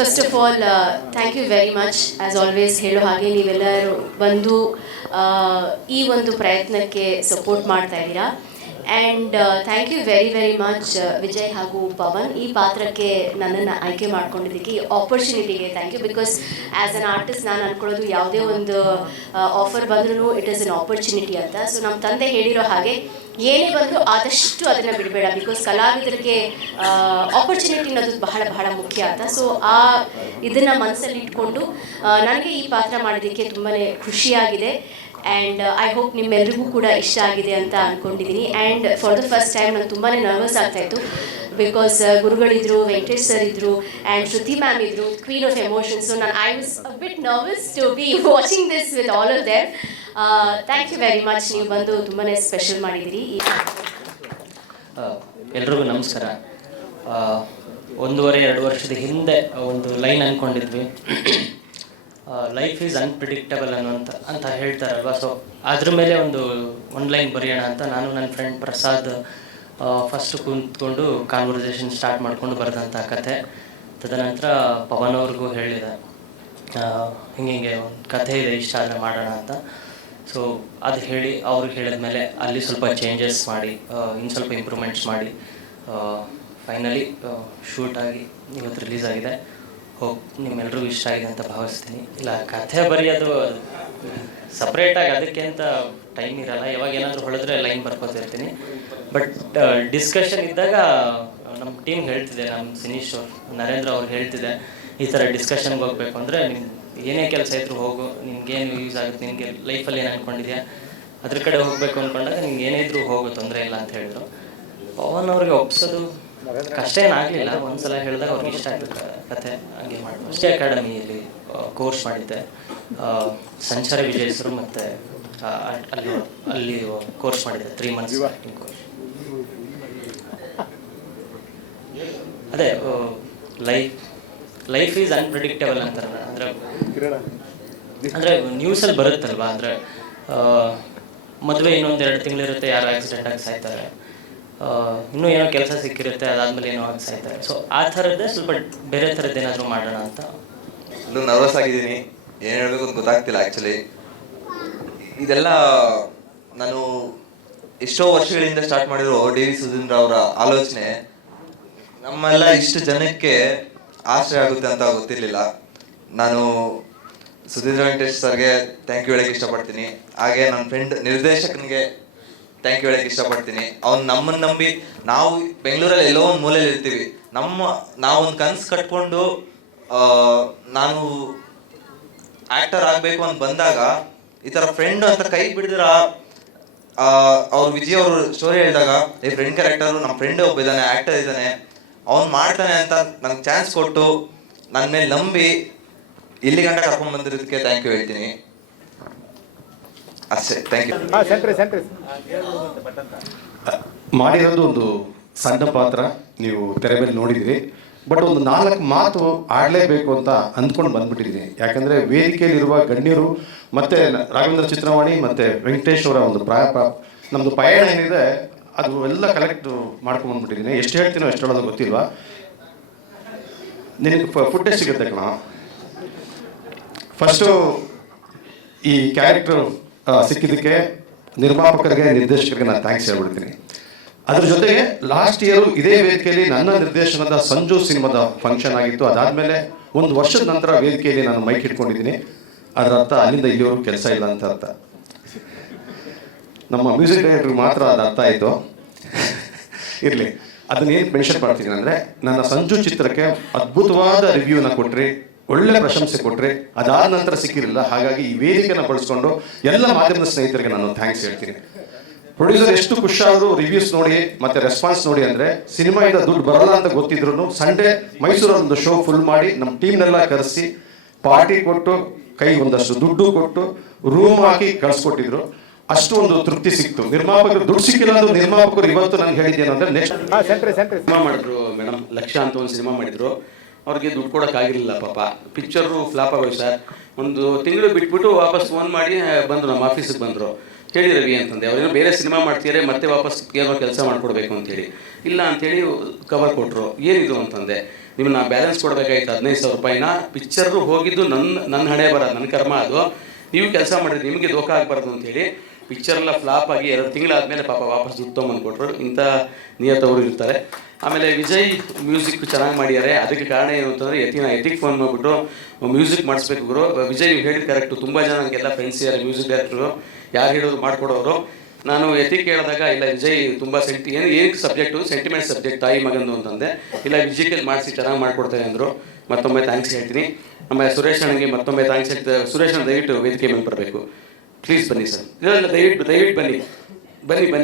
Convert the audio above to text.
First of all thank you very much. As always ಹೇಳೋ ಹಾಗೆ ನೀವೆಲ್ಲರೂ ಬಂದು ಈ ಒಂದು ಪ್ರಯತ್ನಕ್ಕೆ ಸಪೋರ್ಟ್ ಮಾಡ್ತಾ ಇದ್ದೀರಾ. And thank you very very much Vijay ಹಾಗೂ ಪವನ್, ಈ ಪಾತ್ರಕ್ಕೆ ನನ್ನನ್ನು ಆಯ್ಕೆ ಮಾಡ್ಕೊಂಡಿದ್ದಕ್ಕೆ, ಈ ಆಪರ್ಚುನಿಟಿಗೆ thank you. Because as an artist ನಾನು ಅಂದ್ಕೊಳ್ಳೋದು ಯಾವುದೇ ಒಂದು ಆಫರ್ ಬಂದ್ರೂ ಇಟ್ ಈಸ್ ಅನ್ ಆಪರ್ಚುನಿಟಿ ಅಂತ. ಸೊ ನಮ್ಮ ತಂದೆ ಹೇಳಿರೋ ಹಾಗೆ ಏನೇ ಬಂದರೂ ಆದಷ್ಟು ಅದನ್ನು ಬಿಡಬೇಡ, ಬಿಕಾಸ್ ಕಲಾವಿದರಿಗೆ ಆಪರ್ಚುನಿಟಿ ಅನ್ನೋದು ಬಹಳ ಬಹಳ ಮುಖ್ಯ ಅಂತ. ಸೊ ಇದನ್ನು ಮನಸ್ಸಲ್ಲಿ ಇಟ್ಕೊಂಡು ನನಗೆ ಈ ಪಾತ್ರ ಮಾಡೋದಕ್ಕೆ ತುಂಬಾ ಖುಷಿಯಾಗಿದೆ. ಆ್ಯಂಡ್ ಐ ಹೋಪ್ ನಿಮ್ಮೆಲ್ರಿಗೂ ಕೂಡ ಇಷ್ಟ ಆಗಿದೆ ಅಂತ ಅಂದ್ಕೊಂಡಿದ್ದೀನಿ. And for the first time ನಾನು ತುಂಬಾ ನರ್ವಸ್ ಆಗ್ತಾಯಿತ್ತು, ಬಿಕಾಸ್ ಗುರುಗಳಿದ್ರು, ವೆಂಕಟೇಶ್ ಸರ್ ಇದ್ದರು, ಆ್ಯಂಡ್ ಶ್ರುತಿ ಮ್ಯಾಮ್ ಇದ್ದರು, ಕ್ವೀನ್ ಆಫ್ ಎಮೋಷನ್ಸ್. ಸೊ ನಾನು I was a bit nervous to be watching this with all of them. Thank you very much. ನೀವು ಬಂದು ತುಂಬಾ ಸ್ಪೆಷಲ್ ಮಾಡಿದ್ದೀರಿ. ಎಲ್ರಿಗೂ ನಮಸ್ಕಾರ. 1.5-2 ವರ್ಷದ ಹಿಂದೆ ಒಂದು ಲೈನ್ ಅಂದ್ಕೊಂಡಿದ್ವಿ, ಲೈಫ್ ಈಸ್ ಅನ್ಪ್ರಿಡಿಕ್ಟಬಲ್ ಅಂತ ಹೇಳ್ತಾರಲ್ವ. ಸೊ ಅದ್ರ ಮೇಲೆ ಒಂದು ಲೈನ್ ಬರೆಯೋಣ ಅಂತ ನಾನು ನನ್ನ ಫ್ರೆಂಡ್ ಪ್ರಸಾದ್ ಫಸ್ಟ್ ಕೂತ್ಕೊಂಡು ಕಾನ್ವರ್ಸೇಷನ್ ಸ್ಟಾರ್ಟ್ ಮಾಡ್ಕೊಂಡು ಬರೆದಂಥ ಕತೆ. ತದನಂತರ ಪವನ್ ಅವ್ರಿಗೂ ಹೇಳಿದೆ, ಹಿಂಗೆ ಒಂದು ಕಥೆ ಇದೆ, ಇಷ್ಟ ಆದರೆ ಮಾಡೋಣ ಅಂತ. ಸೊ ಅದು ಹೇಳಿ ಅವ್ರಿಗೆ ಹೇಳಿದ್ಮೇಲೆ ಅಲ್ಲಿ ಸ್ವಲ್ಪ ಚೇಂಜಸ್ ಮಾಡಿ, ಇನ್ನು ಸ್ವಲ್ಪ ಇಂಪ್ರೂವ್ಮೆಂಟ್ಸ್ ಮಾಡಿ ಫೈನಲಿ ಶೂಟಾಗಿ ಇವತ್ತು ರಿಲೀಸ್ ಆಗಿದೆ. ಹೋಪ್ ನಿಮ್ಮೆಲ್ರಿಗೂ ಇಷ್ಟ ಆಗಿದೆ ಅಂತ ಭಾವಿಸ್ತೀನಿ. ಇಲ್ಲ, ಕಥೆ ಬರೆಯೋದು ಸಪ್ರೇಟಾಗಿ ಅದಕ್ಕೆ ಅಂತ ಟೈಮ್ ಇರಲ್ಲ. ಯಾವಾಗ ಏನಾದರೂ ಹೊಳೆದ್ರೆ ಲೈನ್ ಬರ್ಕೋತಿರ್ತೀನಿ. ಬಟ್ ಡಿಸ್ಕಷನ್ ಇದ್ದಾಗ ನಮ್ಮ ಟೀಮ್ ಹೇಳ್ತಿದೆ, ನಮ್ಮ ಸಿನೀಶ್ ನರೇಂದ್ರ ಅವ್ರು ಹೇಳ್ತಿದೆ, ಈ ಥರ ಡಿಸ್ಕಷನ್ಗೆ ಹೋಗಬೇಕು ಅಂದರೆ ನಿಮ್ಗೆ ಏನೇ ಕೆಲಸ ಇದ್ರೂ ಹೋಗು, ನಿಮ್ಗೇನು ಯೂಸ್ ಆಗುತ್ತೆ, ನಿಮಗೆ ಲೈಫಲ್ಲಿ ಏನು ಅಂದ್ಕೊಂಡಿದ್ಯಾ ಅದ್ರ ಕಡೆ ಹೋಗಬೇಕು ಅಂದ್ಕೊಂಡಾಗ ನಿಮ್ಗೆ ಏನೇ ಇದ್ರೂ ಹೋಗು, ತೊಂದರೆ ಇಲ್ಲ ಅಂತ ಹೇಳಿದ್ರು. ಪವನ್ ಅವ್ರಿಗೆ ಒಪ್ಸೋದು ಕಷ್ಟ ಏನಾಗಲಿಲ್ಲ. ಒಂದ್ಸಲ ಹೇಳಿದಾಗ ಅವ್ರಿಗೆ ಇಷ್ಟ ಆಯ್ತು ಕತೆ, ಹಂಗೆ ಮಾಡಿ ಅಷ್ಟೇ. ಅಕಾಡೆಮಿಯಲ್ಲಿ ಕೋರ್ಸ್ ಮಾಡಿದ್ದೆ, ಸಂಚಾರ ವಿಜಯಸರು ಮತ್ತು ಅಲ್ಲಿ ಕೋರ್ಸ್ ಮಾಡಿದ್ದೆ, 3 months ಕೋರ್ಸ್. ಅದೇ ಲೈಫ್ ಈಸ್ ಅನ್ಪ್ರಿಡಿಕ್ಟಬಲ್ ಅಂತಾರೆ. ಅಂದರೆ ನ್ಯೂಸಲ್ಲಿ ಬರುತ್ತಲ್ವ, ಅಂದರೆ ಮದುವೆ ಇನ್ನೊಂದು 2 ತಿಂಗಳಿರುತ್ತೆ, ಯಾರು ಆಕ್ಸಿಡೆಂಟ್ ಆಗಿ ಸಾಯ್ತಾರೆ, ಇನ್ನೂ ಏನೋ ಕೆಲಸ ಸಿಕ್ಕಿರುತ್ತೆ, ಅದಾದಮೇಲೆ ಏನೋ ಆಗಿ ಸಾಯ್ತಾರೆ. ಸೊ ಆ ಥರದ್ದೇ ಸ್ವಲ್ಪ ಬೇರೆ ಥರದ್ದು ಏನಾದರೂ ಮಾಡೋಣ ಅಂತ. ಇನ್ನೂ ನರ್ವಸ್ ಆಗಿದ್ದೀನಿ, ಏನು ಹೇಳಬೇಕು ಅಂತ ಗೊತ್ತಾಗ್ತಿಲ್ಲ ಆ್ಯಕ್ಚುಲಿ. ಇದೆಲ್ಲ ನಾನು ಎಷ್ಟೋ ವರ್ಷಗಳಿಂದ ಸ್ಟಾರ್ಟ್ ಮಾಡಿರೋ ಡಿ.ವಿ. ಸುಧೀಂದ್ರ ಅವರ ಆಲೋಚನೆ ನಮ್ಮೆಲ್ಲ ಇಷ್ಟು ಜನಕ್ಕೆ ಆಶ್ರಯ ಆಗುತ್ತೆ ಅಂತ ಗೊತ್ತಿರಲಿಲ್ಲ. ನಾನು ಸುಧೀಂದ್ರ ವೆಂಕಟೇಶ್ ಸರ್ಗೆ ಥ್ಯಾಂಕ್ ಯು ಹೇಳೋಕ್ಕೆ ಇಷ್ಟಪಡ್ತೀನಿ. ಹಾಗೆ ನನ್ನ ಫ್ರೆಂಡ್ ನಿರ್ದೇಶಕನಿಗೆ ಥ್ಯಾಂಕ್ ಯು ಹೇಳೋಕ್ಕೆ ಇಷ್ಟಪಡ್ತೀನಿ. ಅವ್ನು ನಮ್ಮನ್ನು ನಂಬಿ, ನಾವು ಬೆಂಗಳೂರಲ್ಲಿ ಎಲ್ಲೋ ಒಂದು ಮೂಲೆಯಲ್ಲಿ ಇರ್ತೀವಿ, ನಾವೊಂದು ಕನಸು ಕಟ್ಕೊಂಡು ನಾನು ಆ್ಯಕ್ಟರ್ ಆಗಬೇಕು ಅಂತ ಬಂದಾಗ ಈ ಥರ ಫ್ರೆಂಡ್ ಅಂತ ಕೈ ಬಿಡಿದ್ರ, ಅವ್ರು ವಿಜಯ್ ಅವರು ಸ್ಟೋರಿ ಹೇಳಿದಾಗ, ಈ ಫ್ರೆಂಡ್ ಕ್ಯಾರೆಕ್ಟರು ನಮ್ಮ ಫ್ರೆಂಡ್ ಒಬ್ಬ ಇದ್ದಾನೆ, ಆ್ಯಕ್ಟರ್ ಇದ್ದಾನೆ, ಅವ್ನು ಮಾಡ್ತಾನೆ ಅಂತ ನನಗೆ ಚಾನ್ಸ್ ಕೊಟ್ಟು ನನ್ನ ಮೇಲೆ ನಂಬಿ ಇಲ್ಲಿ ಗಂಟ ಕರ್ಕೊಂಡು ಬಂದಿರೋದಕ್ಕೆ ಥ್ಯಾಂಕ್ ಯು ಹೇಳ್ತೀನಿ ಅಷ್ಟೇ. Thank you. ಮಾಡಿರೋದು ಒಂದು ಸಣ್ಣ ಪಾತ್ರ, ನೀವು ತೆರೆ ಮೇಲೆ ನೋಡಿದಿರಿ. ಬಟ್ ಒಂದು 4 ಮಾತು ಆಡಲೇಬೇಕು ಅಂತ ಅಂದ್ಕೊಂಡು ಬಂದ್ಬಿಟ್ಟಿದ್ದೀನಿ. ಯಾಕಂದರೆ ವೇದಿಕೆಯಲ್ಲಿರುವ ಗಣ್ಯರು ಮತ್ತು ರಾಘವೇಂದ್ರ ಚಿತ್ರವಾಣಿ ಮತ್ತು ವೆಂಕಟೇಶ್ ಅವರ ಒಂದು ನಮ್ಮದು ಪಯಣ ಏನಿದೆ ಅದು ಎಲ್ಲ ಕಲೆಕ್ಟ್ ಮಾಡ್ಕೊಂಡು ಬಂದ್ಬಿಟ್ಟಿದ್ದೀನಿ. ಎಷ್ಟು ಹೇಳ್ತೀನೋ ಎಷ್ಟು ಹೇಳೋದು ಗೊತ್ತಿಲ್ವಾ? ನಿನಗೆ ಫುಡ್ ಸಿಗುತ್ತೆ ಕಣ. ಫಸ್ಟು ಈ ಕ್ಯಾರೆಕ್ಟರ್ ಸಿಕ್ಕಿದ್ದಕ್ಕೆ ನಿರ್ಮಾಪಕರಿಗೆ, ನಿರ್ದೇಶಕರಿಗೆ ನಾನು ಥ್ಯಾಂಕ್ಸ್ ಹೇಳ್ಬಿಡ್ತೀನಿ. ಅದ್ರ ಜೊತೆಗೆ ಲಾಸ್ಟ್ ಇಯರು ಇದೇ ವೇದಿಕೆಯಲ್ಲಿ ನನ್ನ ನಿರ್ದೇಶನದ ಸಂಜು ಸಿನಿಮಾದ ಫಂಕ್ಷನ್ ಆಗಿತ್ತು. ಅದಾದಮೇಲೆ 1 ವರ್ಷದ ನಂತರ ವೇದಿಕೆಯಲ್ಲಿ ನಾನು ಮೈಕ್ ಇಟ್ಕೊಂಡಿದ್ದೀನಿ. ಅದರ ಅರ್ಥ ಅಲ್ಲಿಂದ ಇಲ್ಲಿವರೆಗೂ ಕೆಲಸ ಇಲ್ಲ ಅಂತ ಅರ್ಥ. ನಮ್ಮ ಮ್ಯೂಸಿಕ್ ಡೈರೆಕ್ಟ್ರಿಗೆ ಮಾತ್ರ ಅದು ಅರ್ಥ ಆಯಿತು. ಇರಲಿ, ಅದನ್ನೇನು ಮೆನ್ಷನ್ ಮಾಡ್ತೀನಿ ಅಂದರೆ, ನನ್ನ ಸಂಜು ಚಿತ್ರಕ್ಕೆ ಅದ್ಭುತವಾದ ರಿವ್ಯೂನ ಕೊಟ್ಟರೆ, ಒಳ್ಳೆ ಪ್ರಶಂಸೆ ಕೊಟ್ಟರೆ, ಅದಾದ ನಂತರ ಸಿಕ್ಕಿರಲಿಲ್ಲ. ಹಾಗಾಗಿ ಈ ವೇದಿಕೆನ ಬಳಸ್ಕೊಂಡು ಎಲ್ಲ ಮಾಧ್ಯಮದ ಸ್ನೇಹಿತರಿಗೆ ನಾನು ಥ್ಯಾಂಕ್ಸ್ ಹೇಳ್ತೀನಿ. ಪ್ರೊಡ್ಯೂಸರ್ ಎಷ್ಟು ಖುಷಿಯಾದರೂ ರಿವ್ಯೂಸ್ ನೋಡಿ ಮತ್ತು ರೆಸ್ಪಾನ್ಸ್ ನೋಡಿ. ಅಂದರೆ ಸಿನಿಮಾಯಿಂದ ದುಡ್ಡು ಬರಲ್ಲ ಅಂತ ಗೊತ್ತಿದ್ರು ಸಂಡೇ ಮೈಸೂರಲ್ಲಿ ಒಂದು ಶೋ ಫುಲ್ ಮಾಡಿ ನಮ್ಮ ಟೀಮ್ನೆಲ್ಲ ಕರೆಸಿ ಪಾರ್ಟಿ ಕೊಟ್ಟು, ಕೈ ಒಂದಷ್ಟು ದುಡ್ಡು ಕೊಟ್ಟು, ರೂಮ್ ಹಾಕಿ ಕಳಿಸ್ಕೊಟ್ಟಿದ್ರು. ಅಷ್ಟು ಒಂದು ತೃಪ್ತಿ ಸಿಕ್ತು. ನಿರ್ಮಾಪಕರು ದುಡ್ಡು ಸಿಕ್ಕಿಲ್ಲ ಅಂದ್ರೆ ನಿರ್ಮಾಪಕರು ಇವತ್ತು ನನಗೆ ಹೇಳಿದ್ದೇನು ಅಂದರೆ, ನೆಕ್ಸ್ಟ್ ಸಿನಿಮಾ ಮಾಡಿದ್ರು ಮೇಡಮ್, ಲಕ್ಷ ಅಂತ ಒಂದು ಸಿನಿಮಾ ಮಾಡಿದ್ರು. ಅವ್ರಿಗೆ ದುಡ್ಡು ಕೊಡೋಕ್ಕಾಗಿರಲಿಲ್ಲ ಪಾಪ. ಪಿಕ್ಚರು ಫ್ಲಾಪ್ ಆಗೋಯ್ತು ಸರ್. 1 ತಿಂಗಳು ಬಿಟ್ಬಿಟ್ಟು ವಾಪಸ್ ಫೋನ್ ಮಾಡಿ ಬಂದರು, ನಮ್ಮ ಆಫೀಸಿಗೆ ಬಂದರು. ಹೇಳಿ ರವಿ ಅಂತಂದೆ, ಅವ್ರೇನೋ ಬೇರೆ ಸಿನಿಮಾ ಮಾಡ್ತಿದ್ದಾರೆ, ಮತ್ತೆ ವಾಪಸ್ ಏನೋ ಕೆಲಸ ಮಾಡಿಕೊಡ್ಬೇಕು ಅಂತೇಳಿ. ಇಲ್ಲ ಅಂಥೇಳಿ ಕವರ್ ಕೊಟ್ಟರು. ಏನಿದು ಅಂತಂದೆ, ನಿಮ್ಮನ್ನ ಬ್ಯಾಲೆನ್ಸ್ ಕೊಡಬೇಕಾಯ್ತು 15,000 ರೂಪಾಯಿನ. ಪಿಕ್ಚರು ಹೋಗಿದ್ದು ನನ್ನ ಹಣೆ ಬರ, ನನ್ನ ಕರ್ಮ ಅದು. ನೀವು ಕೆಲಸ ಮಾಡಿದ್ರೆ ನಿಮಗೆ ದೋಖ ಆಗಬಾರ್ದು ಅಂತೇಳಿ ಪಿಕ್ಚರೆಲ್ಲ ಫ್ಲಾಪ್ ಆಗಿ 2 ತಿಂಗಳಾದಮೇಲೆ ಪಾಪ ವಾಪಸ್ ದುಡ್ಡು ತೊಗೊಂಬಂದು ಕೊಟ್ಟರು. ಇಂಥ ನಿಯತವರು ಇರ್ತಾರೆ. ಆಮೇಲೆ ವಿಜಯ್ ಮ್ಯೂಸಿಕ್ ಚೆನ್ನಾಗಿ ಮಾಡಿದ್ದಾರೆ. ಅದಕ್ಕೆ ಕಾರಣ ಏನು ಅಂತಂದರೆ ಎತ್ತಿಗೆ ಫೋನ್ ಮಾಡಿಬಿಟ್ಟು ಮ್ಯೂಸಿಕ್ ಮಾಡಿಸ್ಬೇಕು ಗುರು. ವಿಜಯ್ ನೀವು ಹೇಳಿದ ಕರೆಕ್ಟು. ತುಂಬ ಜನ ನನಗೆಲ್ಲ ಫ್ರೆಂಡ್ಸ್ ಇದ್ದಾರೆ ಮ್ಯೂಸಿಕ್ ಡೈರೆಕ್ಟ್ರು, ಯಾರು ಹೇಳೋದು ಮಾಡಿಕೊಡೋರು. ನಾನು ಕೇಳಿದಾಗ ಇಲ್ಲ ವಿಜಯ್ ತುಂಬ ಏನಕ್ಕೆ ಸಬ್ಜೆಕ್ಟು ಸೆಂಟಿಮೆಂಟ್ ಸಬ್ಜೆಕ್ಟ್ ತಾಯಿ ಮಗಂದು ಅಂತಂದೆ. ಇಲ್ಲ ವಿಜಯ್ಕಲ್ಲಿ ಮಾಡಿಸಿ ಚೆನ್ನಾಗಿ ಮಾಡಿಕೊಡ್ತಾರೆ ಅಂದರು. ಮತ್ತೊಮ್ಮೆ ಥ್ಯಾಂಕ್ಸ್ ಹೇಳ್ತೀನಿ. ಆಮೇಲೆ ಸುರೇಶ್ ಅಣ್ಣಗೆ ಮತ್ತೊಮ್ಮೆ ಥ್ಯಾಂಕ್ಸ್ ಹೇಳ್ತಾರೆ. ಸುರೇಶ್ ಅಣ್ಣ ದಯವಿಟ್ಟು ವೇದಿಕೆ ಮೇಲೆ ಬರಬೇಕು ಪ್ಲೀಸ್. ಬನ್ನಿ ಸರ್. ಇಲ್ಲ ದಯವಿಟ್ಟು ಬನ್ನಿ.